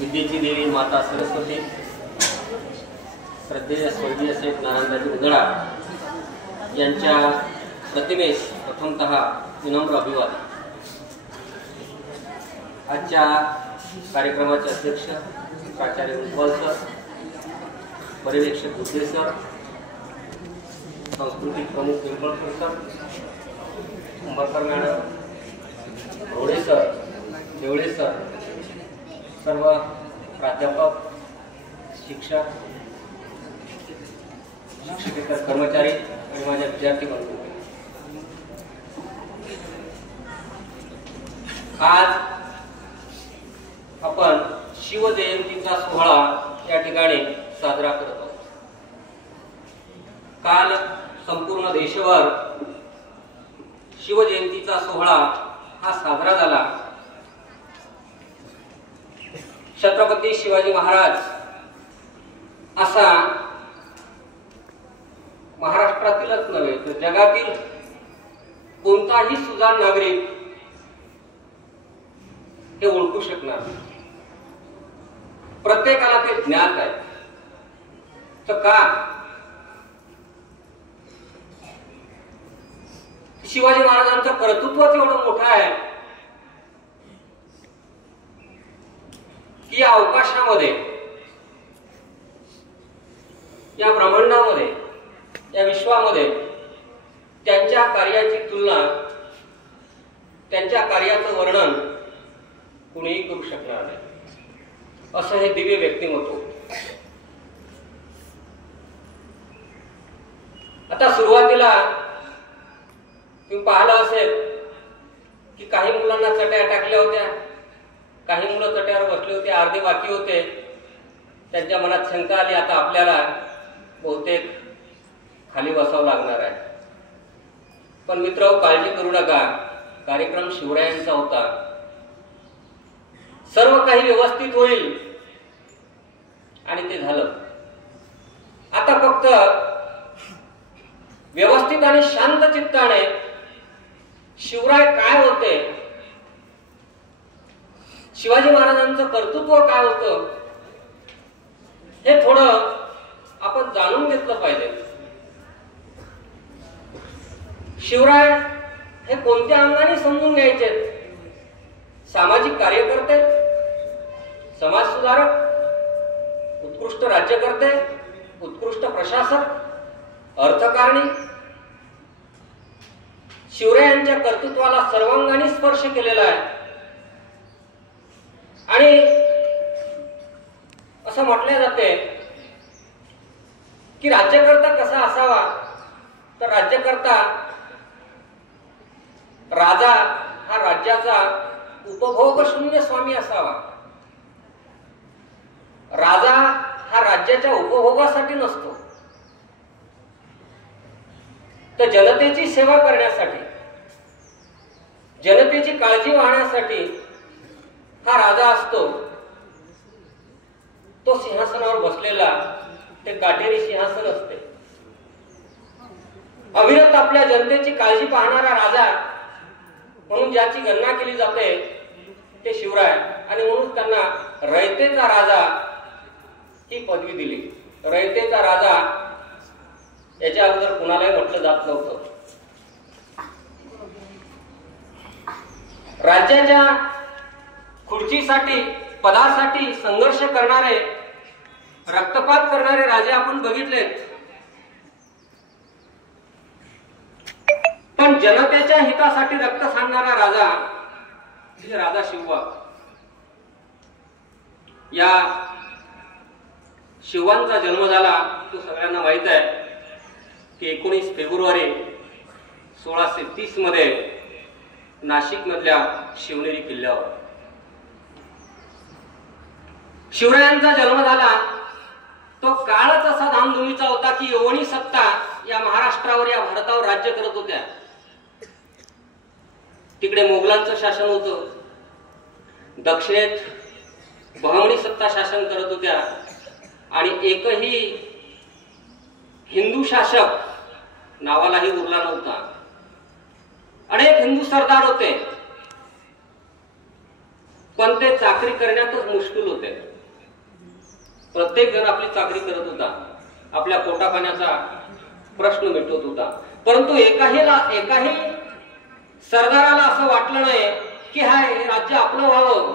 विद्येची देवी माता सरस्वती, श्रद्धेय स्वर्गीय सेठ नारायणराजे उजळा यांच्या प्रतिमेस प्रथमतः विनम्र अभिवादन. आजच्या कार्यक्रमाचे अध्यक्ष प्राचार्य उज्ज्वल सर, पर्यवेक्षक बुद्धे सर, सांस्कृतिक प्रमुख पिंपळकर सर, कुंभारकर मॅडम, घोडे सर, देवळे सर, सर्व प्राध्यापक, शिक्षक, शिक्षकेतर कर्मचारी आणि माझ्या विद्यार्थी बंधू, आज आपण शिवजयंतीचा सोहळा या ठिकाणी साजरा करत आहोत. काल संपूर्ण देशभर शिवजयंतीचा सोहळा हा साजरा झाला. छत्रपती शिवाजी महाराज असा महाराष्ट्रातीलच नव्हे तर जगातील कोणताही सुजाण नागरिक हे ओळखू शकणार नाही. प्रत्येकाला ते ज्ञात आहे. तर का शिवाजी महाराजांचं कर्तृत्वच एवढं मोठं आहे की या अवकाशामध्ये, या ब्रह्मांडामध्ये, या विश्वामध्ये त्यांच्या कार्याची तुलना, त्यांच्या कार्याचं वर्णन कुणीही करू शकणार नाही. असं हे दिव्य व्यक्तिमत्व. आता सुरुवातीला तुम्ही पाहिलं असेल की काही मुलांना चट्या टाकल्या होत्या, काही मुलं चट्यावर बसले होते, अर्धे बाकी होते. त्यांच्या मनात शंका आली, आता आपल्याला बहुतेक खाली बसावं लागणार आहे. पण मित्र, काळजी करू नका, कार्यक्रम शिवरायांचा होता. सर्व काही व्यवस्थित होईल आणि ते झालं. आता फक्त व्यवस्थित आणि शांत चित्ताने शिवराय काय होते, शिवाजी महाराजांचं कर्तृत्व काय होतं, हे थोडं आपण जाणून घेतलं पाहिजे. शिवराय हे कोणत्या अंगाने समजून घ्यायचे? सामाजिक कार्यकर्ते, समाज सुधारक, उत्कृष्ट राज्यकर्ते, उत्कृष्ट प्रशासक, अर्थकारणी. शिवरायांच्या कर्तृत्वाला सर्वांगाने स्पर्श केलेला आहे. आणि असं म्हटले जाते की राज्यकर्ता कसा असावा, तर राज्यकर्ता, राजा हा राज्याचा उपभोग शून्य स्वामी असावा. राजा हा राज्याच्या उपभोगासाठी नसतो, तर जनतेची सेवा करण्यासाठी, जनतेची काळजी वाहण्यासाठी हा राजा असतो. तो सिंहासनावर बसलेला ते काटेरी सिंहासन असते. अविरत आपल्या जनतेची काळजी पाहणारा राजा म्हणून ज्याची गणना केली जाते ते शिवराय, आणि म्हणून त्यांना रयतेचा राजा ही पदवी दिली. रयतेचा राजा याच्या अगोदर कुणालाही म्हटलं जात नव्हतं. राज्याच्या खुर्चीसाठी, पदासाठी संघर्ष करणारे, रक्तपात करणारे राजे आपण बघितले. पण जनतेच्या हितासाठी रक्त सांडणारा राजा म्हणजे राजा शिवबा. या शिवबांचा जन्म झाला तो सगळ्यांना माहित आहे की 19 फेब्रुवारी 1630 मध्ये नाशिक मधल्या शिवनेरी किल्ल्यावर शिवरायांचा जन्म झाला. तो काळच असा धामधुमीचा होता की यवनी सत्ता या महाराष्ट्रावर, या भारतावर राज्य करत होत्या. तिकडे मोगलांचं शासन होतं, दक्षिणेत बहमणी सत्ता शासन करत होत्या, आणि एकही हिंदू शासक नावालाही उरला नव्हता. अनेक हिंदू सरदार होते, पण ते चाकरी करण्यातच मुश्किल होते. प्रत्येक जण आपली चाकरी करत होता, आपल्या पोटापाण्याचा प्रश्न मिटवत होता. परंतु एकाही सरदाराला असं वाटलं नाही की हे राज्य आपलं व्हावं.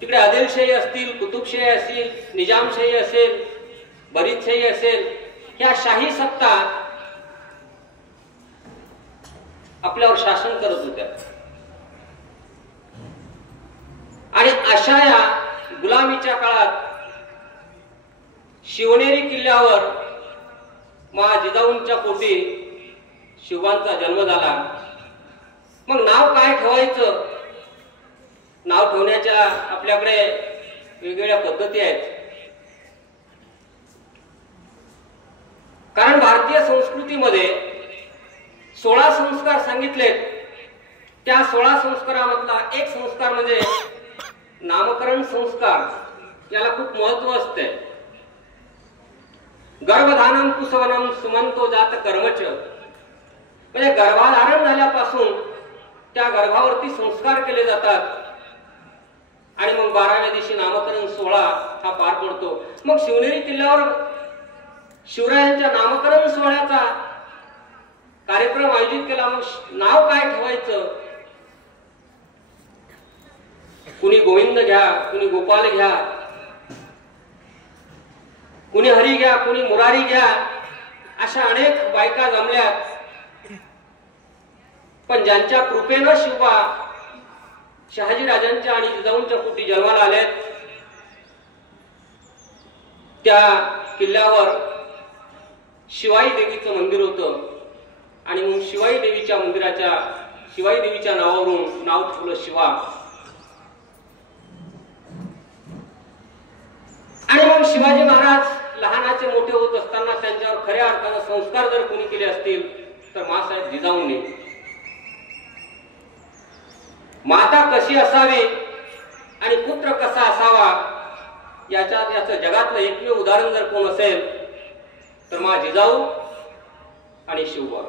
तिकडे आदिलशाही असतील, कुतुबशाही असतील, निजामशाही असेल, बरीदशाही असेल, ह्या शाही सत्ता आपल्यावर शासन करत होत्या. आणि अशा या गुलामीच्या काळात शिवनेरी किल्ल्यावर महा जिजाऊंच्या पोटी शिवांचा जन्म झाला. मग नाव काय ठेवायचं? नाव ठेवण्याच्या आपल्याकडे वेगवेगळ्या पद्धती आहेत. कारण भारतीय संस्कृतीमध्ये 16 संस्कार सांगितलेत. त्या 16 संस्कारामधला एक संस्कार म्हणजे नामकरण संस्कार. याला खूप महत्व असते. गर्भधानम कुसवनम सुमंतो जात कर्मच, म्हणजे गर्भाधारण झाल्यापासून त्या गर्भावरती संस्कार केले जातात आणि मग 12व्या दिवशी नामकरण सोहळा हा पार पडतो. मग शिवनेरी किल्ल्यावर शिवरायांच्या नामकरण सोहळ्याचा कार्यक्रम आयोजित केला. मग नाव काय ठेवायचं? कुणी गोविंद घ्या, कुणी गोपाल घ्या, कुणी हरी घ्या, कुणी मुरारी घ्या, अशा अनेक बायका जमल्यात. पण ज्यांच्या कृपेनं शिवबा शहाजीराजांच्या आणि जिजाऊंच्या पोटी जन्माला आलेत, त्या किल्ल्यावर शिवाई देवीचं मंदिर होतं. आणि मग शिवाई देवीच्या नावावरून नाव ठेवलं शिवा. आणि मग शिवाजी महाराज लहानाचे मोठे होत असताना त्यांच्यावर खऱ्या अर्थानं संस्कार जर कोणी केले असतील तर मासाहेब जिजाऊंनी. माता कशी असावी आणि पुत्र कसा असावा याचं जगातलं एकमेव उदाहरण जर कोण असेल तर मा जिजाऊ आणि शिवबा.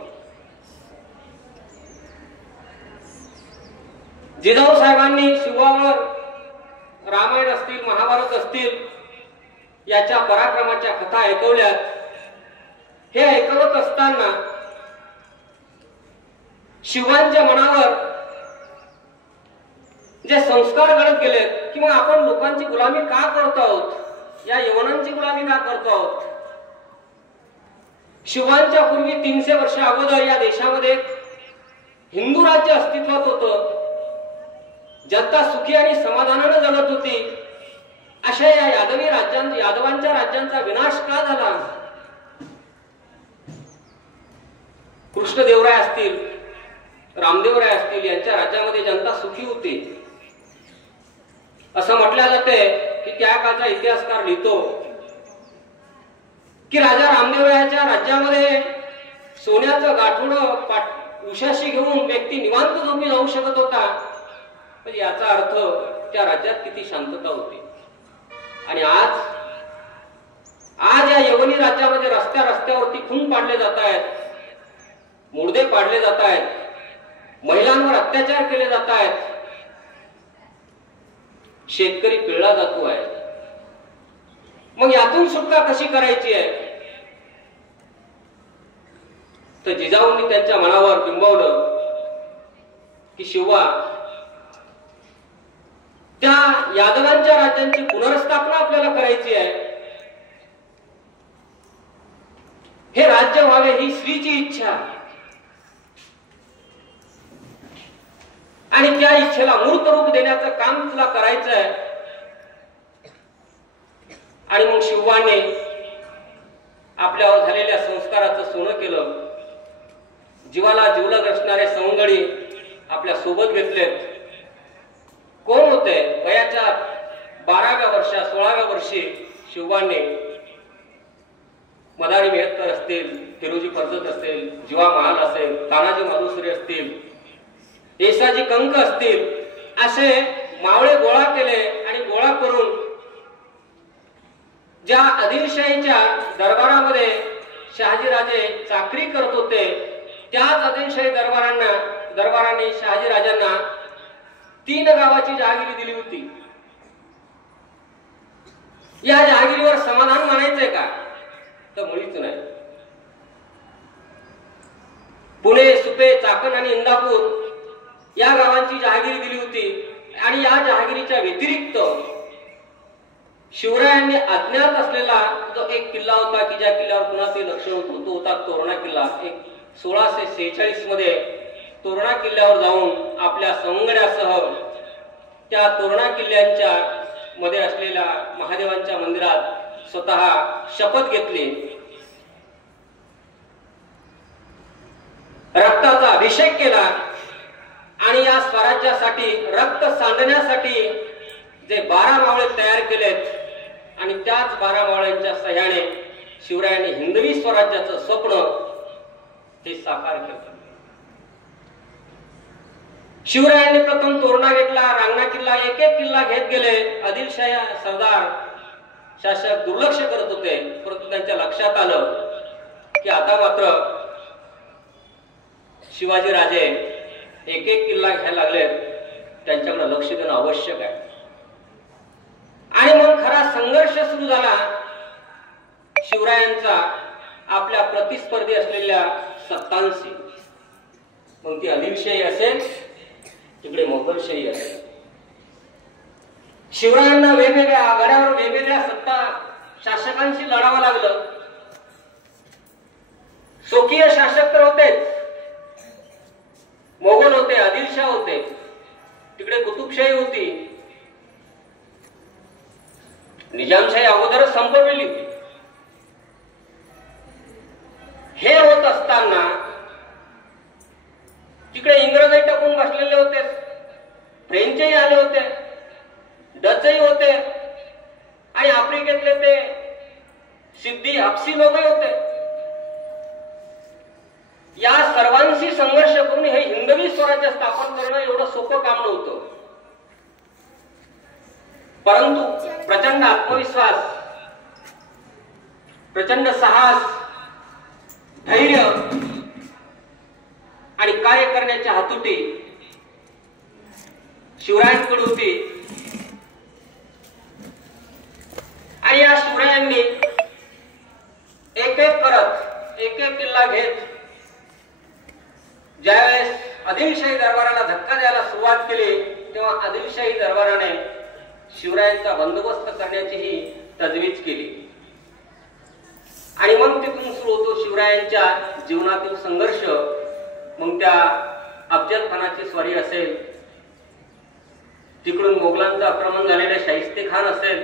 जिजाऊ साहेबांनी शिवबावर रामायण असतील, महाभारत असतील याच्या पराक्रमाच्या कथा ऐकवल्यात. हे ऐकवत असताना शिवांच्या मनावर जे संस्कार घडत गेलेत की मग आपण लोकांची गुलामी का करतो आहोत, या यवनांची गुलामी का करतो आहोत. शिवांच्या पूर्वी 300 वर्ष अगोदर या देशामध्ये हिंदू राज्य अस्तित्वात होतं. जनता सुखी आणि समाधानाने जगत होती. अशा या यादवांच्या राज्यांचा विनाश का झाला? कृष्णदेवराय असतील, रामदेवराय असतील, यांच्या राज्यामध्ये जनता सुखी होती. असं म्हटलं जाते की त्या काळचा इतिहासकार लिहितो की राजा रामदेवरायाच्या राज्यामध्ये सोन्याचं गाठोडं उशाशी घेऊन व्यक्ती निवांत झोपी जाऊ शकत होता. म्हणजे याचा अर्थ त्या राज्यात किती शांतता होती. आणि आज या यवनी राज्यामध्ये रस्त्यावरती खून पाडले जात आहेत, मुर्दे पाडले जात आहेत, महिलांवर अत्याचार केले जात आहेत, शेतकरी पिळला जातो आहे. मग यातून सुटका कशी करायची आहे? तर जिजाऊंनी त्यांच्या मनावर बिंबवलं की शिवबा, त्या यादवांच्या राज्यांची पुनर्स्थापना आपल्याला करायची आहे. हे राज्य व्हावे ही श्रीची इच्छा. आणि त्या इच्छेला मूर्त रूप देण्याचं काम तुला करायचं आहे. आणि मग शिवबाने आपल्यावर झालेल्या संस्काराचं सोनं केलं. जीवाला जिवलग असणारे सवंगडी आपल्या सोबत घेतलेत. कोण होते? वयाच्या 16व्या वर्षी शिवबाने मदारी मेहतर असतील, फिरोजी फर्जत असतील, जीवा महाल असेल, तानाजी मालुसरे असतील, येसाजी कंक असतील, असे मावळे गोळा केले. आणि गोळा करून ज्या आदिलशाहीच्या दरबारामध्ये शहाजीराजे चाकरी करत होते त्याच आदिलशाही दरबारांनी शहाजीराजांना 3 गावाची जहागिरी दिली होती. या जहागिरीवर समाधान मानायचंय का? तर मुळीच नाही. पुणे, सुपे, चाकण आणि इंदापूर या गावांची जहागिरी दिली होती. आणि या जहागिरीच्या व्यतिरिक्त शिवरायांनी अज्ञात असलेला जो एक किल्ला होता की ज्या किल्ल्यावर कुणाचे लक्ष होतं, तो होता तोरणा किल्ला. 1646 मध्ये तोरणा किल्ल्यावर जाऊन आपल्या सवंगड्यासह त्या तोरणा किल्ल्यांच्या मध्ये असलेल्या महादेवांच्या मंदिरात स्वतः शपथ घेतली. रक्ताचा अभिषेक केला आणि या स्वराज्यासाठी रक्त सांडण्यासाठी जे 12 मावळे तयार केलेत आणि त्याच 12 मावळ्यांच्या सह्याने शिवरायांनी हिंदवी स्वराज्याचं स्वप्न हे साकार केलं. शिवरायांनी प्रथम तोरणा घेतला, रांगणा किल्ला, एक एक किल्ला घेत गेले. आदिलशाही सरदार शासक दुर्लक्ष करत होते. परंतु त्यांच्या लक्षात आलं की आता मात्र शिवाजी राजे एक एक किल्ला घ्यायला लागलेत, त्यांच्याकडे लक्ष देणं आवश्यक आहे. आणि मग खरा संघर्ष सुरू झाला शिवरायांचा आपल्या प्रतिस्पर्धी असलेल्या सत्तांशी. मग ती आदिलशाही असेल, तिकडे मोगलशाही असेल. शिवरायांना वेगवेगळ्या आघाड्यावर वेगवेगळ्या सत्ता शासकांशी लढावं लागलं. स्वकीय शासक तर होतेच, मोगल होते, आदिलशाह होते, तिकडे कुतुबशाही होती, निजामशाही अगोदरच संपवलेली होती. हे होत असताना तिकडे इंग्रजही टपून बसलेले होते, फ्रेंचही आले होते, डचही होते आणि आफ्रिकेतले ते सिद्धी हबसी लोकही होते. या सर्वांशी संघर्ष करून हे हिंदवी स्वराज्य स्थापन करणं एवढं सोपं काम नव्हतं. परंतु प्रचंड आत्मविश्वास, प्रचंड साहस, धैर्य आणि कार्य करण्याची हातुटी शिवरायांकडे होती. आणि या शिवरायांनी एक एक करत एक एक किल्ला घेत ज्यावेळेस आदिलशाही दरबाराला धक्का द्यायला सुरुवात केली, तेव्हा आदिलशाही दरबाराने शिवरायांचा बंदोबस्त करण्याची ही तजवीज केली. आणि मग तिथून सुरू होतो शिवरायांच्या जीवनातील संघर्ष. मग त्या अफजल खानाची स्वारी असेल, तिकडून मोगलांचं आक्रमण झालेले शाहिस्ते खान असेल,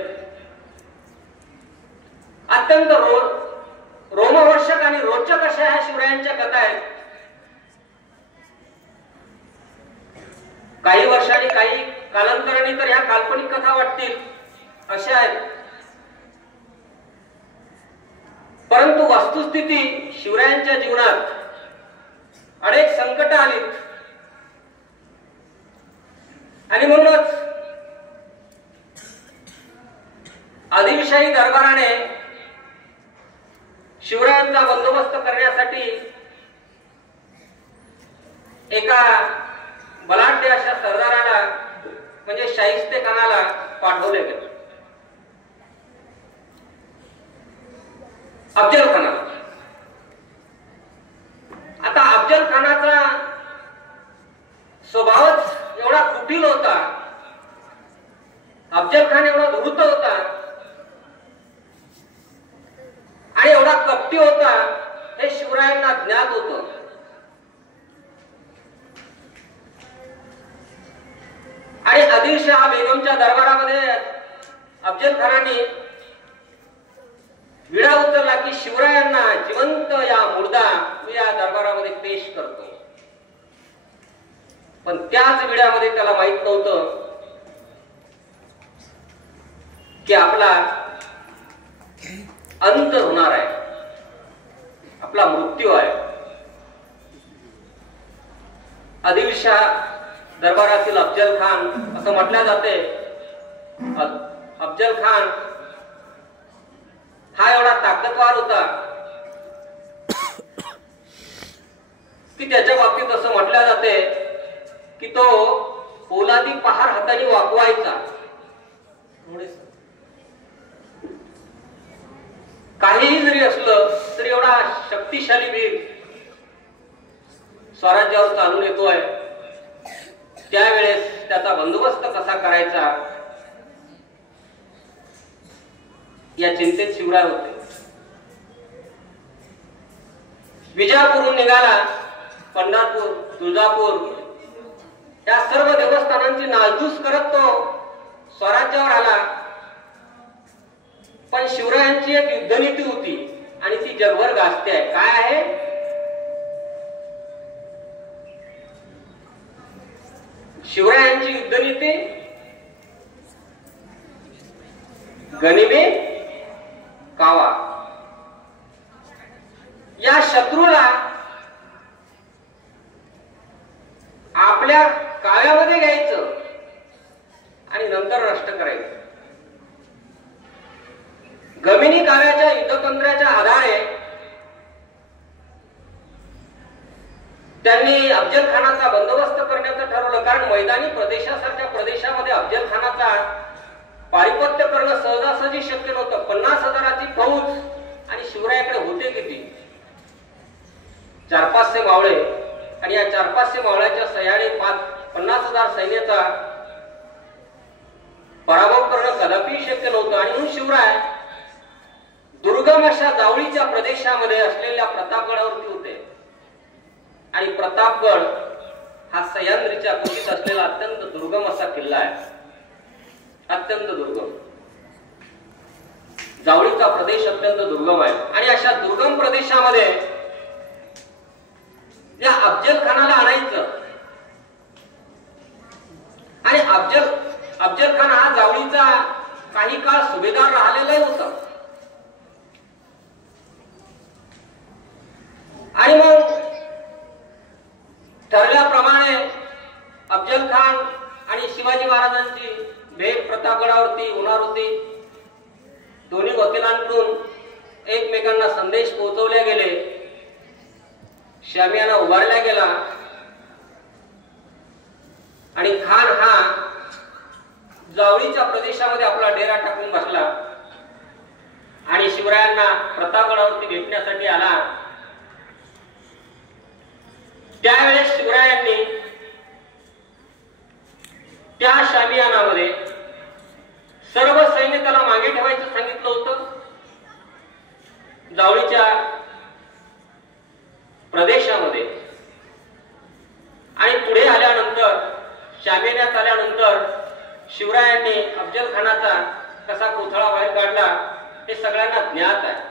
अत्यंत रोमहर्षक आणि रोचक अशा ह्या शिवरायांच्या कथा आहेत. काही वर्षांनी, काही कालांतराने तर ह्या काल्पनिक कथा वाटतील अशा आहेत. परंतु वस्तुस्थिती शिवरायांच्या जीवनात अनेक संकट आलीत आणि म्हणूनच आदिलशाही दरबाराने शिवरायांचा बंदोबस्त करण्यासाठी एका बलाढ्य अशा सरदाराला म्हणजे शाहिस्ते खानाला पाठवले गेले. अफजल खाना. आता अफजल खानाचा स्वभावच एवढा कुटील होता, अफजल खान एवढा धूर्त होता आणि एवढा कपटी होता, हे शिवरायांना ज्ञात होतं. आणि आदिलशाह बेगमच्या दरबारामध्ये अफजल खानाने विडा उचलला की शिवरायांना जिवंत या मुर्दा मी या दरबारामध्ये पेश करतो. पण त्याच विड्यामध्ये त्याला माहित नव्हतं की आपला अंत होणार आहे, आपला मृत्यू आहे. आदिलशाह दरबारातील अफजल खान असं म्हटलं जाते, अफजल खान हा एवढा ताकदवार होता की त्याच्या बाबतीत असं म्हटलं जाते की तो पोलादी पहार हाताने वाकवायचा. काहीही जरी असलं तरी एवढा शक्तिशाली वीर स्वराज्यावर चालून येतोय, त्यावेळेस त्याचा बंदोबस्त कसा करायचा या चिंतेत शिवराय होते. विजापूरहून निघाला. पंढरपूर, तुळजापूर या सर्व देवस्थानांची नासधूस करत तो स्वराज्यावर आला. पण शिवरायांची एक युद्धनीती होती आणि ती जगभर गाजते आहे. काय आहे? शिवरायांची युद्धनीती गनिमी कावा. या शत्रूला आपल्या काव्यामध्ये घ्यायचं आणि नंतर नष्ट करायचं. गमिनी काव्याच्या युद्धतंत्राच्या आधारे त्यांनी अफजल खानाचा बंदोबस्त करण्याचं ठरवलं. कारण मैदानी प्रदेशासारख्या प्रदेशामध्ये अफजल खानाचा पारिपत्य करणं सहजासहजी शक्य नव्हतं. 50,000ची फौज आणि शिवरायाकडे होते किती? 400-500 मावळे. आणि या 400-500 मावळ्याच्या सहाय्याने 50,000 सैन्याचा पराभव करणं कदापि शक्य नव्हतं. आणि म्हणून शिवराय दुर्गम अशा जावळीच्या प्रदेशामध्ये असलेल्या प्रतापगडावरती होते. आणि प्रतापगड हा सह्याद्रीच्या कुशीत असलेला अत्यंत दुर्गम असा किल्ला आहे. अत्यंत दुर्गम. जावळीचा प्रदेश अत्यंत दुर्गम आहे. आणि अशा दुर्गम प्रदेशामध्ये या अफजल खानाला आणायचं. आणि अफजल खान हा जावळीचा काही काळ सुभेदार राहिलेलाही होता. आणि मग ठरल्याप्रमाणे अफजल खान आणि शिवाजी महाराजांची भेट प्रतापगडावरती होणार होती. दोन्ही वकिलांकडून एकमेकांना संदेश पोहोचवले गेले. शामियाना उभारला गेला आणि खान हा जावळीच्या प्रदेशामध्ये आपला डेरा टाकून बसला आणि शिवरायांना प्रतापगडावरती भेटण्यासाठी आला. त्यावेळेस शिवरायांनी त्या शामियानामध्ये सर्व सैन्य त्याला मागे ठेवायचं सांगितलं होतं. जावळीच्या प्रदेशामध्ये. आणि पुढे आल्यानंतर शामियानात आल्यानंतर शिवरायांनी अफजल खानाचा कसा कोथळा बाहेर काढला हे सगळ्यांना ज्ञात आहे.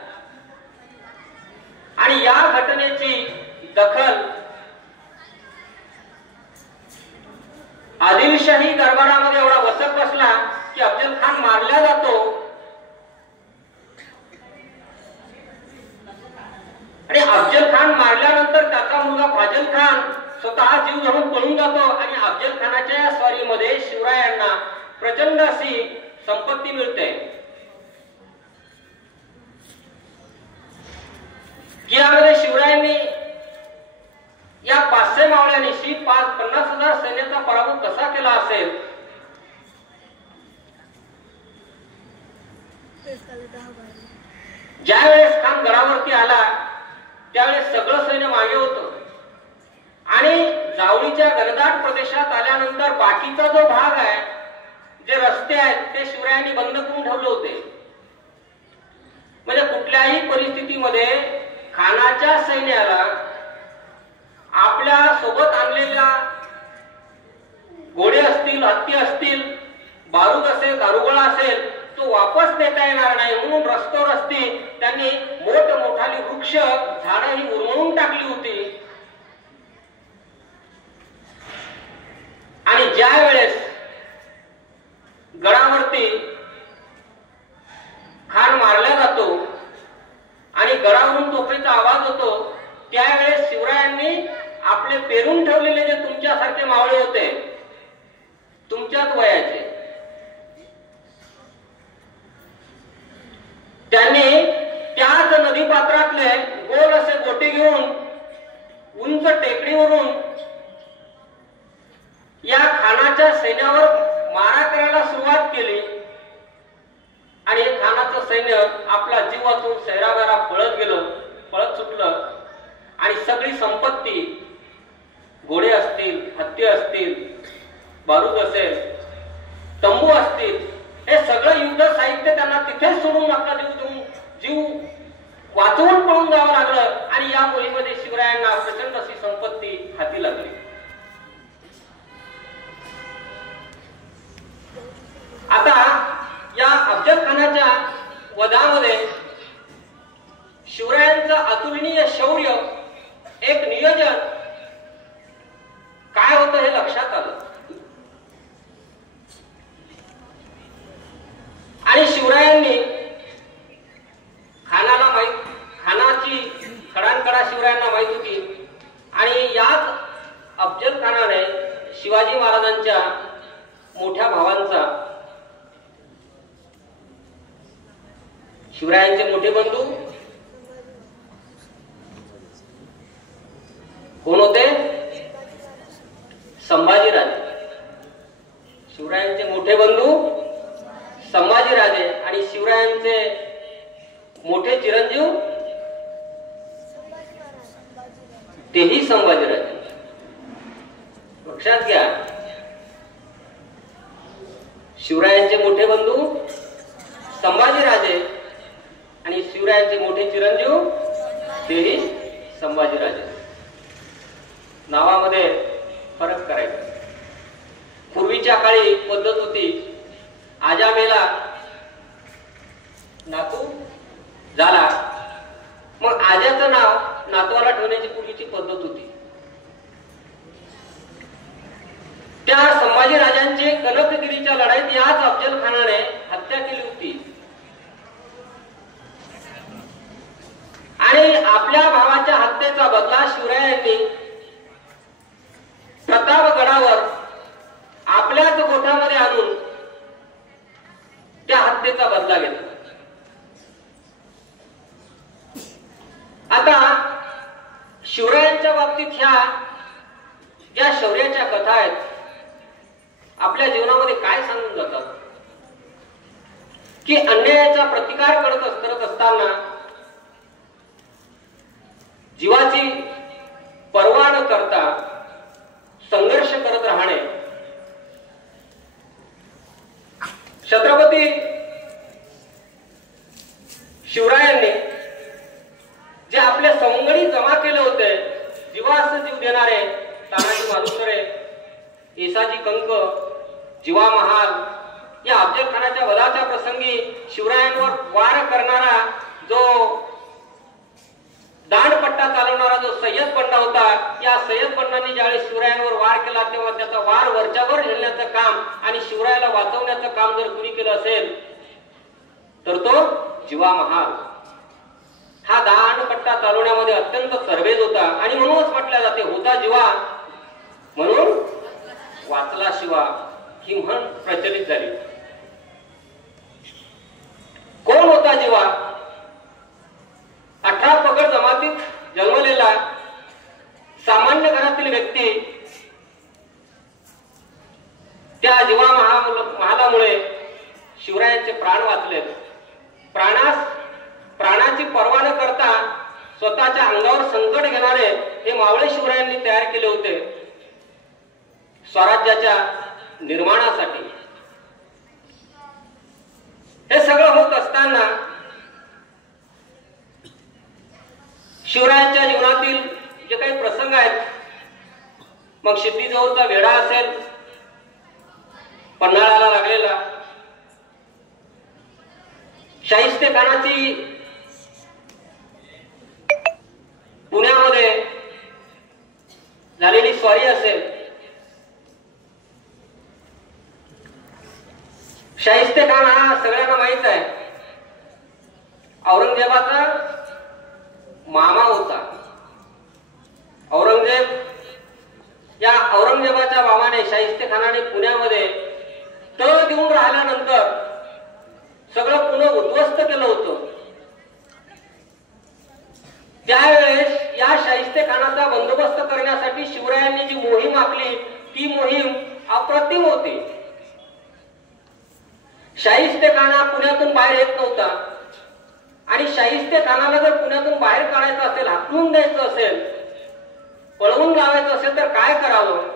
आणि या घटनेची दखल आदिलशाही दरबारामध्ये एवढा वचक बसला की अफजल खान मारला जातो आणि अफजल खान मारल्यानंतर त्याचा मुलगा फाजल खान स्वतः जीव धरून पळून जातो. आणि अफजल खानाच्या या स्वारीमध्ये शिवरायांना प्रचंड अशी संपत्ती मिळते. यामध्ये शिवरायांनी या 500 मावळ्यांनी 50,000 सैन्याचा पराभव कसा केला असेल? ज्यावेळेस खान गडावरती आला त्यावेळेस सगळं सैन्य मागे होतं. आणि जावळीच्या घनदाट प्रदेशात आल्यानंतर बाकीचा जो भाग आहे, जे रस्ते आहेत, ते शिवरायांनी बंद करून ठेवले होते. म्हणजे कुठल्याही परिस्थितीमध्ये खानाच्या सैन्याला आपल्या सोबत आणलेल्या घोडे असतील, हत्ती असतील, बारूद असेल, दारुगोळा असेल, तो वापस देता येणार नाही. म्हणून रस्त्यावरती त्यांनी मोठमोठाली वृक्ष, झाडं ही उन्मळून टाकली होती. आणि ज्या वेळेस गडावरती खान मारला जातो आणि गडावरून तोफेचा आवाज होतो, त्यावेळेस शिवरायांनी आपले पेरून ठेवलेले जे तुमच्यासारखे मावळे होते, तुमच्याच वयाचे, त्यांनी त्याच नदी पात्रातले गोल असे गोटे घेऊन उंच टेकडीवरून या खानाच्या सैन्य आपला जीव वाचून सैरागारा पळत सुटलं आणि सगळी संपत्ती, घोडे असतील, हत्ती असतील, बारूद असेल, तंबू असतील, हे सगळं युद्ध साहित्य त्यांना तिथेच सोडून आपला जीव वाचवून पळून जावं लागलं आणि या मोहिमेमध्ये शिवरायांना प्रचंड अशी संपत्ती हाती लागली. आता या अफजल खानाच्या वधामध्ये शिवरायांचं अतुलनीय शौर्य, एक नियोजन काय होतं हे लक्षात आलं आणि शिवरायांनी खानाची खडानकडा शिवरायांना माहित होती आणि याच अफजल खानाने शिवाजी महाराजांच्या मोठ्या भावांचा, शिवरायांचे मोठे बंधू कोण होते? संभाजीराजे. शिवरायांचे मोठे बंधू संभाजीराजे आणि शिवरायांचे मोठे चिरंजीव तेही संभाजीराजे. लक्षात घ्या, शिवरायांचे मोठे बंधू संभाजीराजे आणि शिवरायांचे मोठे चिरंजीव तेही संभाजीराजे. नावामध्ये फरक करायचा. पूर्वीच्या काळी पद्धत होती, आजा मेला, नातू झाला, मग आजाचं नाव नातवाला ठेवण्याची पूर्वीची पद्धत होती. त्या संभाजीराजांची कनकगिरीच्या लढाईत याच अफजल खानाने हत्या केली होती आणि आपल्या भावाच्या हत्येचा बदला शिवरायांनी प्रतापगडावर आपल्याच गोठामध्ये आणून त्या हत्येचा बदला घेतला. आता शिवरायांच्या बाबतीत ह्या ज्या शौर्याच्या कथा आहेत आपल्या जीवनामध्ये काय सांगून जातात की अन्यायाचा प्रतिकार करत असताना जीवाची पर्वा न करता संघर्ष करत राहणे. छत्रपती शिवरायांनी जे आपले सवंगडी जमा केले होते, जीवास जीव देणारे तानाजी मालुसरे, येसाजी कंक, जीवा महाल, या अफजल खानाच्या वधाच्या प्रसंगी शिवरायांवर वार करणारा जो दांडपट्टा चालवणारा जो सय्यद बंडा होता, या सय्यद बंडांनी ज्यावेळी शिवरायांवर वार केला तेव्हा त्याचा वार वरच्यावर झेलण्याचं काम आणि शिवरायाला वाचवण्याचं काम जर कुणी केलं असेल तर तो जीवा महाल. हा दांडपट्टा चालवण्यामध्ये अत्यंत तरबेज होता आणि म्हणूनच म्हटलं जाते, होता जीवा म्हणून वाचला शिवा, ही म्हण प्रचलित झाली. कोण होता जीवा? 18 पगड जमातीत जन्मलेला सामान्य घरातील व्यक्ती. त्या जीवा महालामुळे शिवरायांचे प्राण वाचले. प्राणाची पर्वा न करता स्वतःच्या अंगावर संकट घेणारे हे मावळे शिवरायांनी तयार केले होते स्वराज्याच्या निर्माणासाठी. हे सगळं होत असताना शिवरायांच्या जीवनातील जे काही प्रसंग आहेत, मग सिद्धी-जोहरचा वेढा असेल, पन्हाळ्याला लागलेला, शाहिस्ते खानाची पुण्यामध्ये झालेली स्वारी असेल, शाहिस्ते खान हा सगळ्यांना माहित आहे औरंगजेबाचा मामा होता. या औरंगजेबाच्या मामाने शाहिस्ते खानाने पुण्यामध्ये तळ देऊन राहिल्यानंतर सगळं पुणे उद्ध्वस्त केलं होतं. त्यावेळेस या शाहिस्ते खानाचा बंदोबस्त करण्यासाठी शिवरायांनी जी मोहीम आखली ती मोहीम अप्रतिम होती. शाहिस्ते खान पुण्यातून बाहेर येत नव्हता. आणि शाहिस्ते खानाला जर पुण्यातून बाहेर काढायचं असेल, हाकलून द्यायचं असेल, पळवून लावायचं असेल तर काय करावं?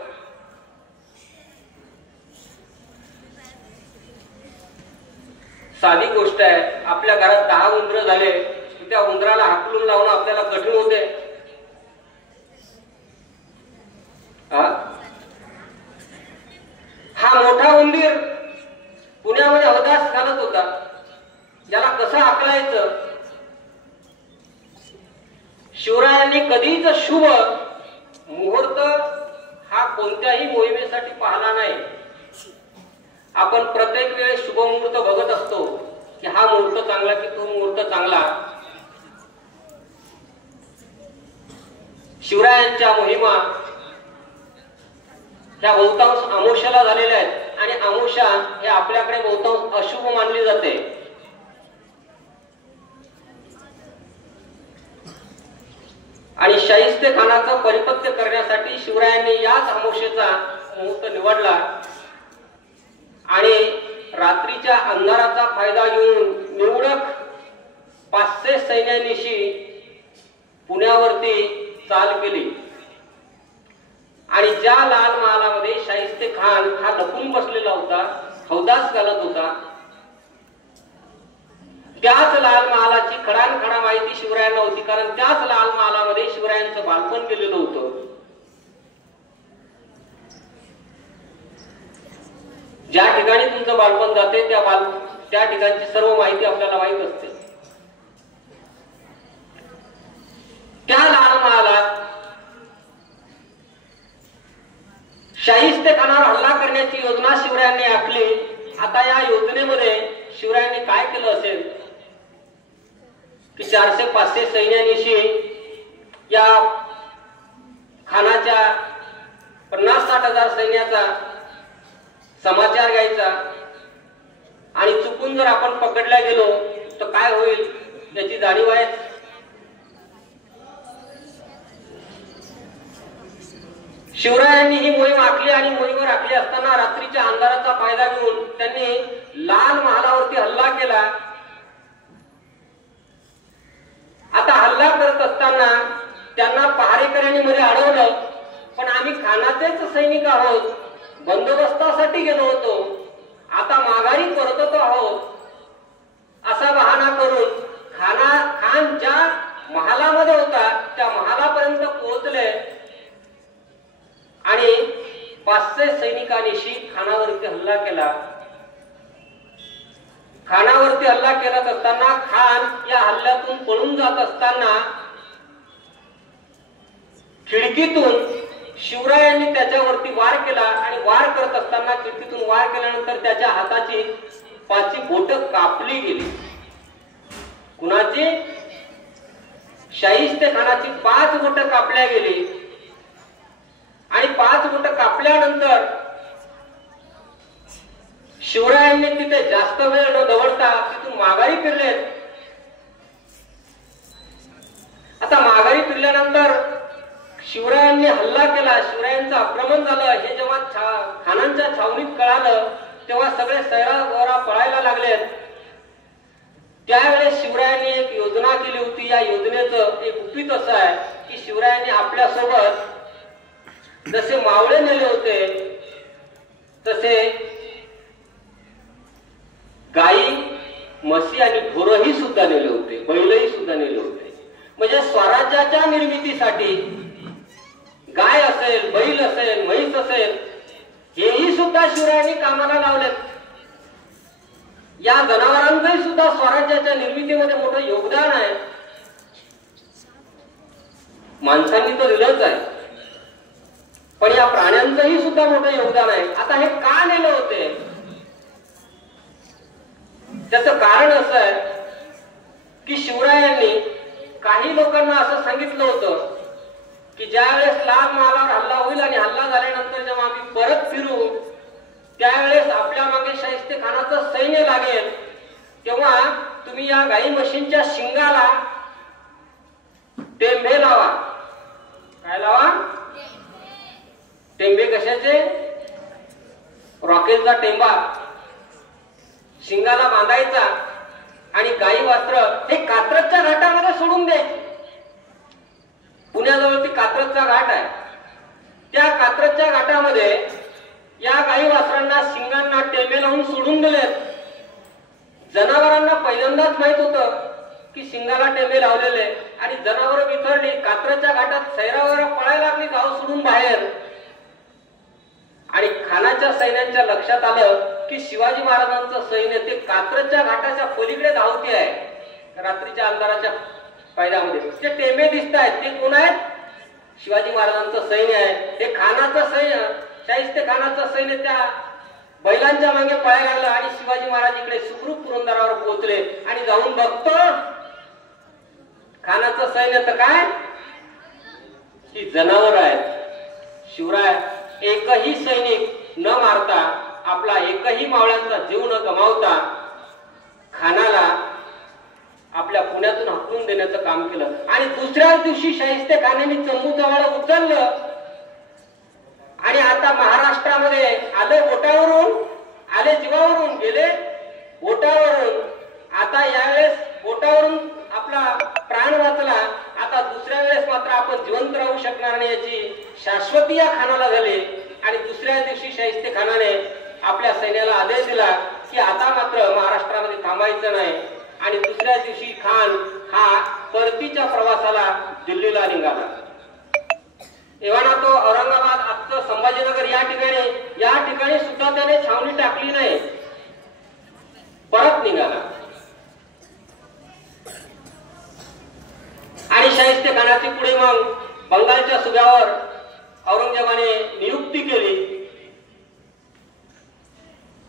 साधी गोष्ट आहे. आपल्या घरात 10 उंदरं झाले, त्या उंदराला हाकलून लावणं आपल्याला कठीण होते. हा मोठा उंदीर पुण्यामध्ये हौदास घालत होता, याला कसं हाकलायचं? शिवरायांनी कधीच शुभ मुहूर्त हा कोणत्याही मोहिमेसाठी पाहिला नाही. आपण प्रत्येक वेळेस शुभ मुहूर्त बघत असतो की हा मुहूर्त चांगला की तो मुहूर्त चांगला. शिवरायांच्या मोहिमा ह्या बहुतांश अमावस्याला झालेल्या आहेत आणि अमावस्या हे आपल्याकडे बहुतांश अशुभ मानली जाते. आणि शाहिस्ते खानाचं परिपक्व करण्यासाठी शिवरायांनी याच अमावस्येचा मुहूर्त निवडला आणि रात्रीच्या अंधाराचा फायदा घेऊन निवडक 500 सैन्यानिशी पुण्यावरती चाल केली. आणि ज्या लाल महालामध्ये शाहिस्ते खान हा लपून बसलेला होता, हौदास घालत होता, त्याच लाल महालाची खडानखडा माहिती शिवरायांना होती. कारण त्याच लाल महालामध्ये शिवरायांचं बालपण गेलेलं होतं. ज्या ठिकाणी तुमचं बालपण जाते त्या ठिकाणची सर्व माहिती आपल्याला माहित असते. त्या लाल महालात शाहिस्ते खानावर हल्ला करण्याची योजना शिवरायांनी आखली. आता या योजनेमध्ये शिवरायांनी काय केलं असेल की 400-500 सैन्यानिशी या खानाच्या 50-60 हजार सैन्याचा समाचार घ्यायचा आणि चुकून जर आपण पकडल्या गेलो तर काय होईल याची जाणीव आहे. शिवरायांनी ही मोहीम आखली आणि मोहीम आखली असताना रात्रीच्या अंधाराचा फायदा घेऊन त्यांनी लाल महालावरती हल्ला केला. आता हल्ला करत असताना त्यांना पहारेकऱ्यांनी मध्ये अडवलं, पण आम्ही खानाचेच सैनिक आहोत, बंदोबस्तासाठी गेलो होतो, आता माघारी परततो आहोत असा बहाणा करून खान ज्या महालामध्ये होता त्या महालापर्यंत पोहोचले आणि 500 सैनिकांनीशी खानावरती हल्ला केला. खानावरती हल्ला करत असताना खान या हल्ल्यातून पळून जात असताना खिडकीतून शिवरायांनी त्याच्यावरती वार केला आणि वार करत असताना खिडकीतून वार केल्यानंतर त्याच्या हाताची 5 बोटं कापली गेली. कुणाची? शाहिस्ते खानाची 5 बोटं कापल्या गेली. आणि 5 बोटं कापल्यानंतर शिवरायांनी तिथे जास्त वेळ न दवडता तिथून माघारी फिरलेत. आता माघारी फिरल्यानंतर शिवरायांनी हल्ला केला, शिवरायांचं आक्रमण झालं हे जेव्हा खानांच्या छावणीत कळालं तेव्हा सगळे सैरा पळायला लागलेत. त्यावेळेस शिवरायांनी एक योजना केली होती. या योजनेचं एक गुपित असं आहे की शिवरायांनी आपल्यासोबत जसे मावळे नेले होते तसे गाई, म्हशी आणि ढोरही सुद्धा नेले होते, बैलही सुद्धा नेले होते. म्हणजे स्वराज्याच्या निर्मितीसाठी गाय असेल, बैल असेल, म्हैस असेल हेही सुद्धा शिवरायांनी कामाला लावलेत. या जनावरांचंही सुद्धा स्वराज्याच्या निर्मितीमध्ये मोठं योगदान आहे. माणसांनी तर दिलंच आहे, पण या प्राण्यांचंही सुद्धा मोठं योगदान आहे. आता हे का नेले होते? त्याचं कारण असं आहे की शिवरायांनी काही लोकांना असं सांगितलं होतं की ज्या वेळेस लाल महालावर हल्ला होईल आणि हल्ला झाल्यानंतर जेव्हा आम्ही परत फिरू त्यावेळेस आपल्या मागे शाहिस्ते खानाचं सैन्य लागेल, तेव्हा तुम्ही या गाई म्हशींच्या शिंगाला टेंबे लावा. काय लावा? टेंबे कशाचे? रॉकेलचा टेंबा शिंगाला बांधायचा आणि गाई वास्त्र हे कात्रजच्या घाटामध्ये सोडून द्यायचे. पुण्याजवळ ती कात्रजचा घाट आहे. त्या कात्रजच्या घाटामध्ये या गाई वासरांना शिंगांना टेमे लावून सोडून दिलेत. जनावरांना पहिल्यांदाच माहित होतं की शिंगाला टेमे लावलेले आणि जनावर बिथरली. कात्रजच्या घाटात सैरावर पळायला लागली गाव सोडून बाहेर. आणि खानाच्या सैन्यांच्या लक्षात आलं की शिवाजी महाराजांचं सैन्य ते कात्रजच्या घाटाच्या पलीकडे धावते आहे. रात्रीच्या अंधाराच्या पायऱ्यामध्ये ते टेमे दिसत आहेत. ते कोण आहेत? शिवाजी महाराजांचं सैन्य आहे. हे खानाचं सैन्य, शाहिस्ते खानाचं सैन्य त्या बैलांच्या मागे पळायला लागलं आणि शिवाजी महाराज इकडे सुखरूप पुरंदरावर पोहोचले. आणि जाऊन बघतो खानाचं सैन्य तर काय, ही जनावर आहेत. शिवराय एकही सैनिक न मारता, आपला एकही मावळ्यांचा जीव न गमावता खानाला आपल्या पुण्यातून हकलून देण्याचं काम केलं. आणि दुसऱ्याच दिवशी शाहिस्ते खानाने चंबू जवळ उचललं आणि आता महाराष्ट्रामध्ये आले बोटावरून, आले जीवावरून, गेले बोटावरून. आता यावेळेस बोटावरून आपला प्राण वाचला. आता दुसऱ्या वेळेस मात्र आपण जिवंत राहू शकणार नाही याची शाश्वती या खानाला झाली. आणि दुसऱ्या दिवशी शाहिस्ते खानाने आपल्या सैन्याला आदेश दिला की आता मात्र महाराष्ट्रामध्ये थांबायचं नाही. आणि दुसऱ्या दिवशी खान हा परतीच्या प्रवासाला दिल्लीला निघाला. एव्हाना तो औरंगाबाद, आजचं संभाजीनगर या ठिकाणी सुद्धा त्याने छावणी टाकली नाही, परत निघाला. आणि शाहिस्ते खानाची पुढे मग बंगालच्या सुभ्यावर औरंगजेबाने नियुक्ती केली.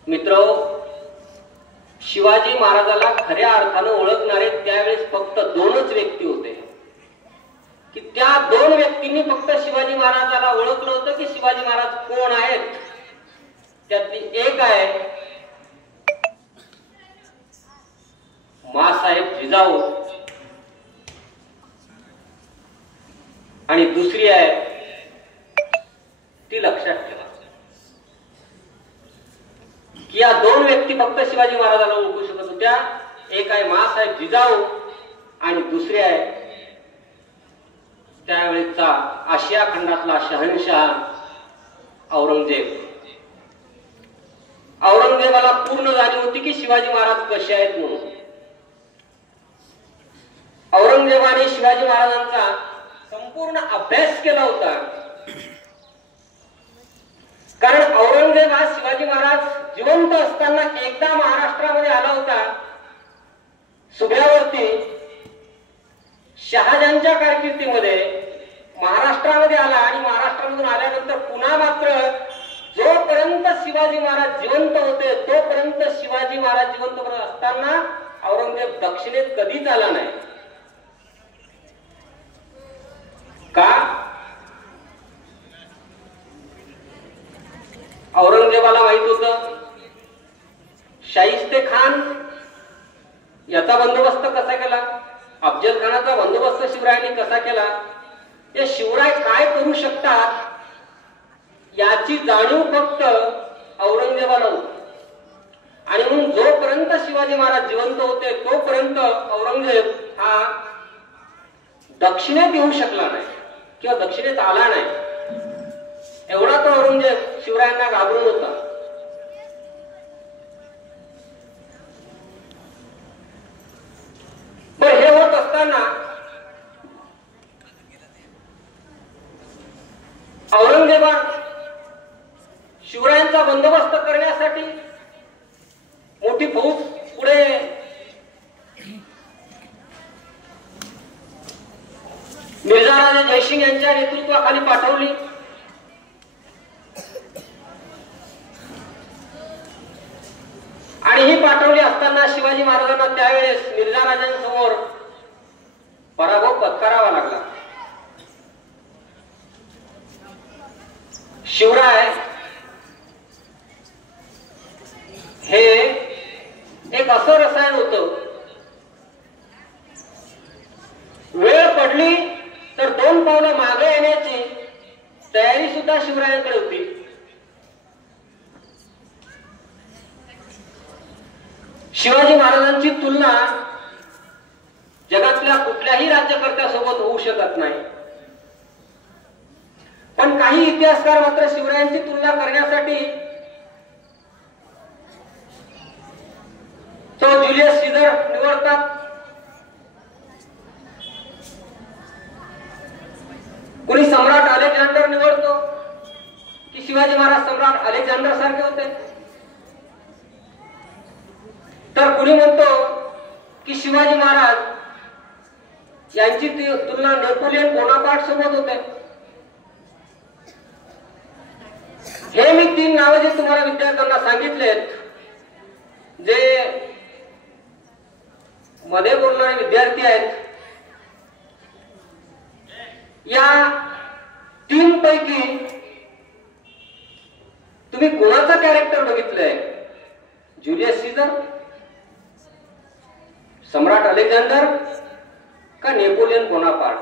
मित्र, शिवाजी महाराजाला खऱ्या अर्थानं ओळखणारे त्यावेळेस फक्त दोनच व्यक्ती होते. की त्या दोन व्यक्तींनी फक्त शिवाजी महाराजाला ओळखलं होतं की शिवाजी महाराज कोण आहेत. त्यातली एक आहे माँसाहेब जिजाऊ आणि दुसरी आहे, ती लक्षात ठेवा की या दोन व्यक्ती फक्त शिवाजी महाराजांना ओळखू शकत होत्या. एक आहे माँसाहेब जिजाऊ आणि दुसरी आहे त्यावेळेचा आशिया खंडातला शहनशाह औरंगजेब. औरंगजेबाला पूर्ण जाणीव होती की शिवाजी महाराज कसे आहेत म्हणून. औरंगजेबाने शिवाजी महाराजांचा संपूर्ण अभ्यास केला होता. कारण औरंगजेब हा शिवाजी महाराज जिवंत असताना एकदा महाराष्ट्रामध्ये आला होता सुभ्यावरती. शहाजहानच्या कारकिर्दीमध्ये महाराष्ट्रामध्ये आला आणि महाराष्ट्रामधून आल्यानंतर पुन्हा मात्र जोपर्यंत शिवाजी महाराज जिवंत होते तोपर्यंत शिवाजी महाराज जिवंत असताना औरंगजेब दक्षिणेत कधीच आला नाही. का? औरंगजेबाला माहित होतं शाहिस्ते खान याचा बंदोबस्त कसा केला, अफजल खानाचा बंदोबस्त शिवरायांनी कसा केला, हे शिवराय काय करू शकतात याची जाणीव फक्त औरंगजेबाला होती. आणि म्हणून जोपर्यंत शिवाजी महाराज जिवंत होते तोपर्यंत औरंगजेब हा दक्षिणेत येऊ शकला नाही किंवा दक्षिणेत आला नाही. एवढा तो औरंगजेब शिवरायांना घाबरून होता. पण हे होत असताना औरंगजेबा शिवरायांचा बंदोबस्त करण्यासाठी मोठी फौज पुढे मिर्झा राजे जयसिंग यांच्या नेतृत्वाखाली पाठवली. आणि ही पाठवली असताना शिवाजी महाराजांना त्यावेळेस मिर्झा राजांसमोर पराभव पत्करावा लागला. शिवराय हे एक असं रसायन होतं, वेळ पडली तर दोन पावलं मागे येण्याची तयारी सुद्धा शिवरायांकडे होती. शिवाजी महाराजांची तुलना जगातल्या कुठल्याही राज्यकर्त्यासोबत होऊ शकत नाही. पण काही इतिहासकार मात्र शिवरायांची तुलना करण्यासाठी तो ज्युलियस सीझर निवडतात. कोणी सम्राट अलेक्झांडर निवडतो की शिवाजी महाराज सम्राट अलेक्झांडर सारखे होते. तर कोणी म्हणतो की शिवाजी महाराज यांची तुलना नेपोलियन बोनापार्ट सोबत होते. हे मी 3 नावे जे तुम्हाला विद्यार्थ्यांना सांगितलेत, जे मध्ये बोलणारे विद्यार्थी आहेत, या 3 पैकी तुम्ही कोणाचं कॅरेक्टर बघितलंय? ज्युलियस सीझर, सम्राट अलेक्झांडर का नेपोलियन बोनापार्ट?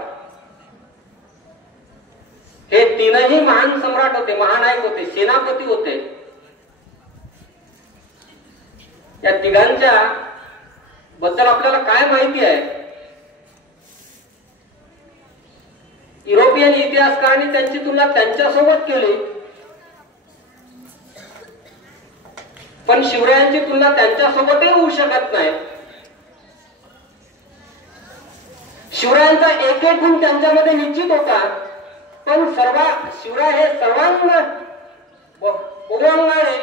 हे 3ही महान सम्राट होते, महानायक होते, सेनापती होते. या 3घांच्या बद्दल आपल्याला काय माहिती आहे? युरोपियन इतिहासकारांनी त्यांची तुलना त्यांच्यासोबत केली, पण शिवरायांची तुलना त्यांच्यासोबतही होऊ शकत नाही. शिवरायांचा एक गुण त्यांच्यामध्ये निश्चित होता, पण शिवराय हे सर्वांग बहुअंगाने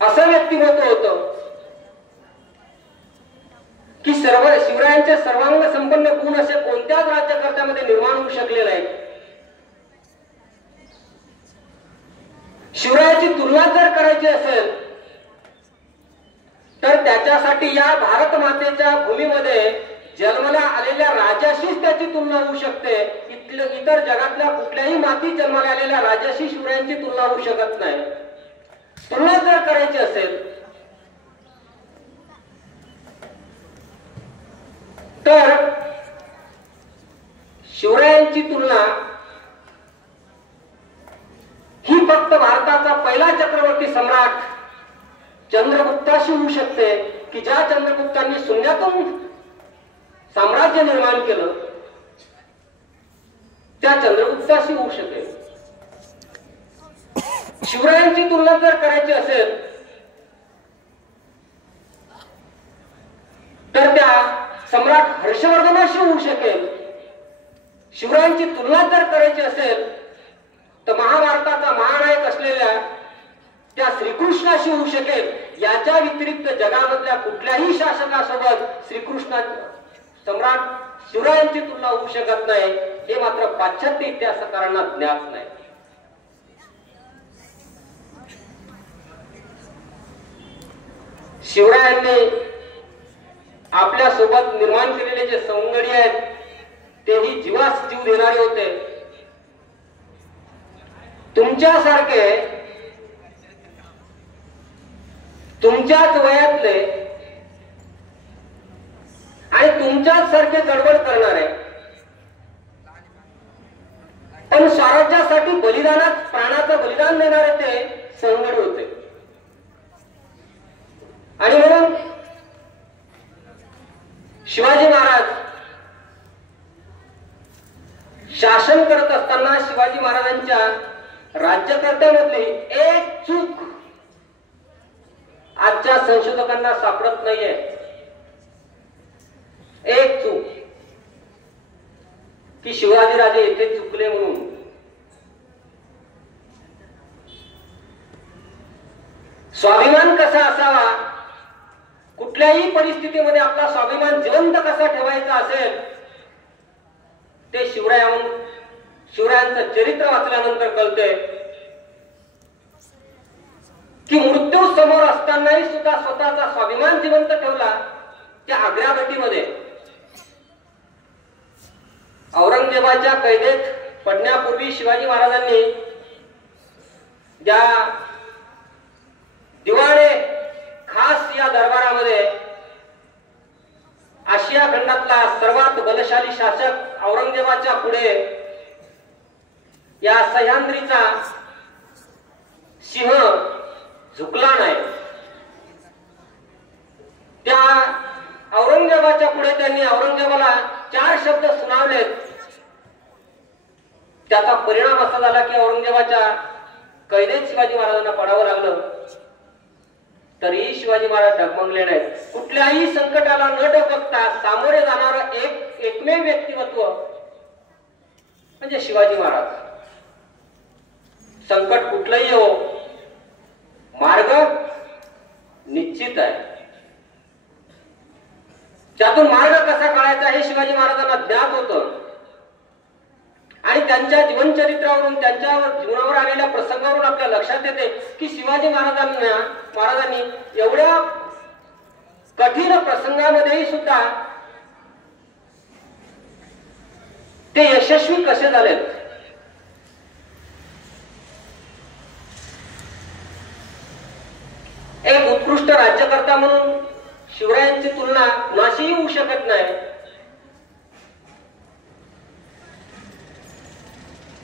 असं व्यक्तिमत्व होतं की शिवरायांचे सर्वांग संपन्न गुण असे कोणत्याच राज्यकर्त्यामध्ये निर्माण होऊ शकले नाहीत. शिवरायाची तुलना जर करायची असेल तर त्याच्यासाठी या भारत मातेच्या भूमीमध्ये जन्माला आलेल्या राजाशीच त्याची तुलना होऊ शकते. इतर जगातल्या कुठल्याही मातीत जन्माला आलेल्या राजाशी शिवरायांची तुलना होऊ शकत नाही. तुलना जर करायची असेल तर शिवरायांची तुलना ही फक्त भारताचा पहिला चक्रवर्ती सम्राट चंद्रगुप्ताशी होऊ शकते, की ज्या चंद्रगुप्तांनी शून्यातून साम्राज्य निर्माण केलं, त्या चंद्रगुप्ताशी होऊ शकेल. शिवरायांची तुलना जर करायची असेल तर त्या सम्राट हर्षवर्धनाशी होऊ शकेल. शिवरायांची तुलना जर करायची असेल तर महाभारताचा महानायक असलेल्या त्या श्रीकृष्णाशी होऊ शकेल. याच्या व्यतिरिक्त जगामधल्या कुठल्याही शासकासोबत श्रीकृष्ण सम्राट शिवरायांची तुलना होऊ शकत नाही. हे मात्र पाश्चात्य इतिहासकारांना ज्ञात नाही. शिवरायांनी आपल्या सोबत निर्माण केलेले जे सवंगडी आहेत तेही जीवास जीव देणारे होते. तुमच्यासारखे तुमच्याच वयातले आणि तुमच्याच सारखे गडबड करणारे, पण स्वराज्यासाठी प्राणाचं बलिदान देणारे ते सवंगडी होते. आणि म्हणून शिवाजी महाराज शासन करत असताना शिवाजी महाराजांच्या राज्यकर्त्यामधली एक चूक आजच्या संशोधकांना सापडत नाहीये. एक चूक की शिवाजीराजे येथे चुकले म्हणून. स्वाभिमान कसा असावा, कुठल्याही परिस्थितीमध्ये आपला स्वाभिमान जिवंत कसा ठेवायचा असेल ते शिवरायांचं चरित्र वाचल्यानंतर कळते की मृत्यू समोर असतानाही सुद्धा स्वतःचा स्वाभिमान जिवंत ठेवला. त्या आग्र्याभट्टीमध्ये औरंगजेबाच्या कैदेत पडण्यापूर्वी शिवाजी महाराजांनी ज्या दिवाणे खास या दरबारामध्ये आशिया खंडातला सर्वात बलशाली शासक औरंगजेबाच्या पुढे या सह्याद्रीचा सिंह झुकला नाही. त्यांनी औरंगजेबाला 4 शब्द सुनावलेत. त्याचा परिणाम असा झाला की औरंगजेबाच्या कैदेत शिवाजी महाराजांना पडावं लागलं. तरीही शिवाजी महाराज डगमगले नाहीत. कुठल्याही संकटाला न डगमगता सामोरे जाणारं एकमेव व्यक्तिमत्व म्हणजे शिवाजी महाराज. संकट कुठलंही हो, मार्ग निश्चित आहे. त्यातून मार्ग कसा काढायचा हे शिवाजी महाराजांना ज्ञात होतं. आणि त्यांच्या जीवनचरित्रावरून, त्यांच्या जीवनावर आलेल्या प्रसंगावरून आपल्या लक्षात येते की शिवाजी महाराजांनी एवढ्या कठीण प्रसंगामध्येही सुद्धा ते यशस्वी कसे झालेत. एक उत्कृष्ट राज्यकर्ता म्हणून शिवरायांची तुलना कुणाशीही होऊ शकत नाही.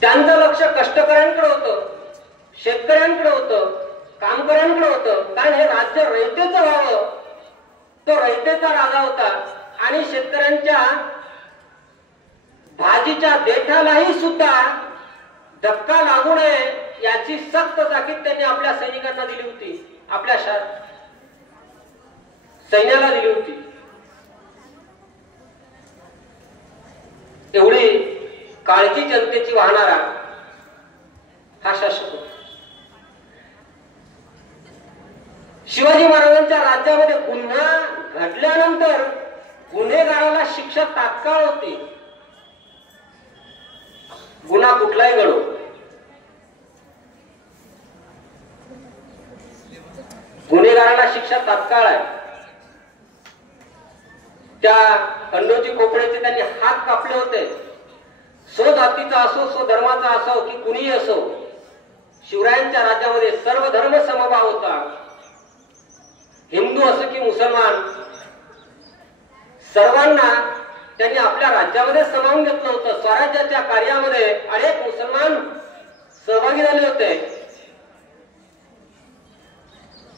त्यांचं लक्ष कष्टकऱ्यांकडे होतं, शेतकऱ्यांकडे होतं, कामकऱ्यांकडे होतं. कारण हे राज्य रयतेचं व्हावं, तो रयतेचा राजा होता. आणि शेतकऱ्यांच्या भाजीच्या देठालाही सुद्धा धक्का लागू नये याची सक्त ताकीद त्यांनी आपल्या सैनिकांना दिली होती, आपल्या सैन्याला दिली होती. एवढी काळजी जनतेची वाहणारा हा शासक होता. शिवाजी महाराजांच्या राज्यामध्ये गुन्हा घडल्यानंतर गुन्हेगाराला शिक्षा तात्काळ होती. गुन्हा कुठलाही घडो, गुन्हेगाराला शिक्षा तात्काळ आहे. त्या खंडोजी खोपड्याचे त्यांनी हात कापले होते. सो जातीचा असो, सो धर्माचा असो की कुणीही असो, शिवरायांच्या राज्यामध्ये सर्व धर्म समभाव होता. हिंदू असो की मुसलमान, सर्वांना त्यांनी आपल्या राज्यामध्ये सामावून घेतलं होतं. स्वराज्याच्या कार्यामध्ये अनेक मुसलमान सहभागी झाले होते.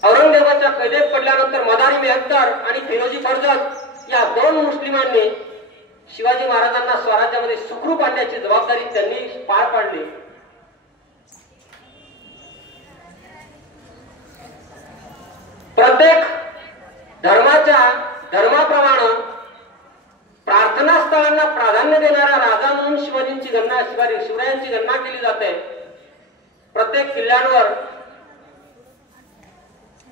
औरंगजेबाच्या कैदेत पडल्यानंतर मदारी मेहतर आणि फिरोजी फर्जत या 2 मुस्लिमांनी शिवाजी महाराजांना स्वराज्यामध्ये सुखरूप आणण्याची जबाबदारी त्यांनी पार पाडली. प्रत्येक धर्माप्रमाणे प्रार्थना स्थळांना प्राधान्य देणारा राजा म्हणून शिवरायांची गणना केली जाते. प्रत्येक किल्ल्यांवर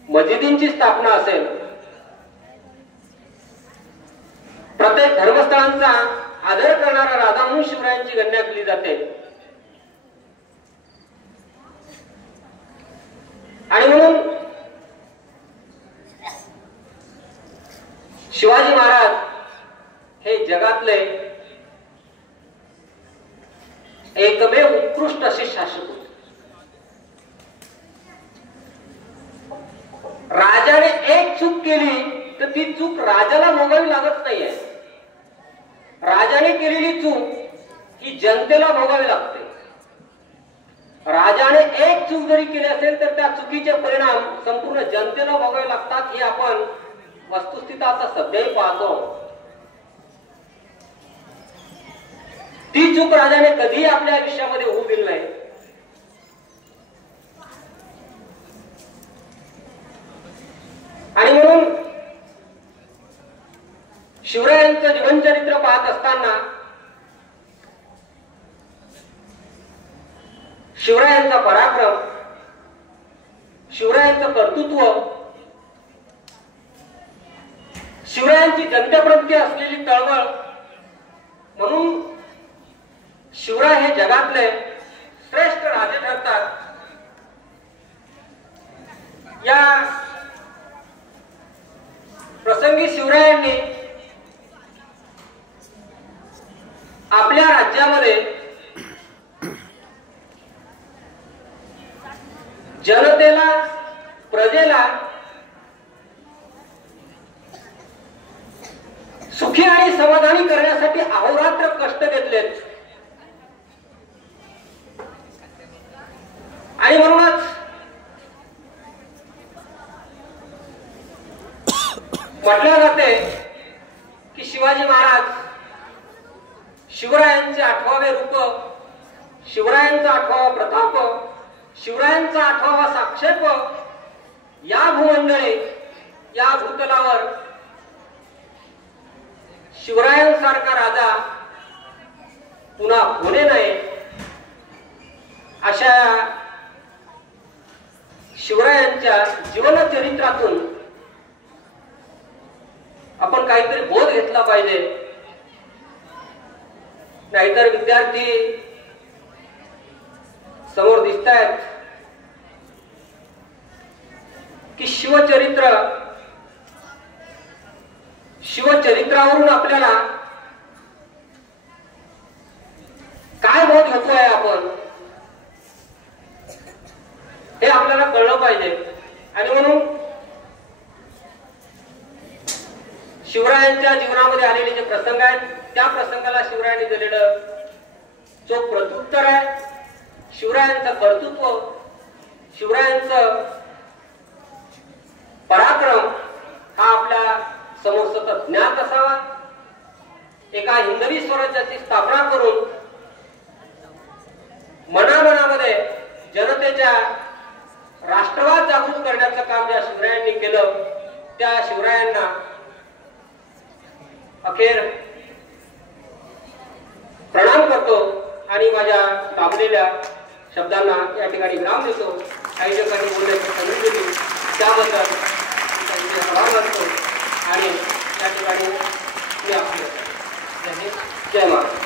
मस्जिदींची स्थापना असेल. प्रत्येक धर्मस्थळांचा आदर करणारा राजा म्हणून शिवरायांची गणना केली जाते. आणि म्हणून शिवाजी महाराज हे जगातले एकमेव उत्कृष्ट असे शासक होते. राजाने एक चूक केली तर ती चूक राजाला भोगावी लागत नाहीये. राजाने केलेली चूक ही जनतेला भोगावी लागते. राजाने एक चूक जरी केली असेल तर त्या चुकीचे परिणाम संपूर्ण जनतेला भोगावे लागतात. हे आपण वस्तुस्थिती आता सध्याही पाहतो. ती चूक राजाने कधीही आपल्या आयुष्यामध्ये होऊ दिली नाही. आणि म्हणून शिवरायांचं जीवनचरित्र पाहत असताना शिवरायांचा पराक्रम, शिवरायांचं कर्तृत्व, शिवरायांची जनतेप्रती असलेली तळमळ, म्हणून शिवराय हे जगातले श्रेष्ठ राजे ठरतात. या प्रसंगी शिवरायांनी आपल्या राज्यामध्ये जनतेला, प्रजेला सुखी आणि समाधानी करण्यासाठी अहोरात्र कष्ट घेतलेत. आणि म्हणूनच म्हटलं जाते की शिवाजी महाराज शिवरायांचे 8वे रूप, शिवरायांचा 8वा प्रताप, शिवरायांचा 8वा साक्षेप या भूमंडळी या भूतलावर शिवरायांसारखा राजा पुन्हा होणे नाही अशा शिवरायांच्या जीवन चरित्रातून आपण काहीतरी बोध घेतला पाहिजे. नाहीतर विद्यार्थी समोर दिसत आहेत की शिवचरित्रावरून आपल्याला काय बोध घेतोय आपण हे आपल्याला कळलं पाहिजे. आणि म्हणून शिवरायांच्या जीवनामध्ये आलेले जे प्रसंग आहेत त्या प्रसंगाला शिवरायांनी दिलेलं जो प्रत्युत्तर आहे, शिवरायांचं कर्तृत्व, शिवरायांचं पराक्रम हा आपल्या समोर सतत ज्ञात असावा. एका हिंदवी स्वराज्याची स्थापना करून मनामनामध्ये जनतेच्या राष्ट्रवाद जागृत करण्याचं काम ज्या शिवरायांनी केलं त्या शिवरायांना अखेर प्रणाम करतो आणि माझ्या लाभलेल्या शब्दांना या ठिकाणी विराम देतो. काही ठिकाणी बोलण्याची संधी दिली त्याबद्दल आभार मानतो आणि या ठिकाणी जय महाराज.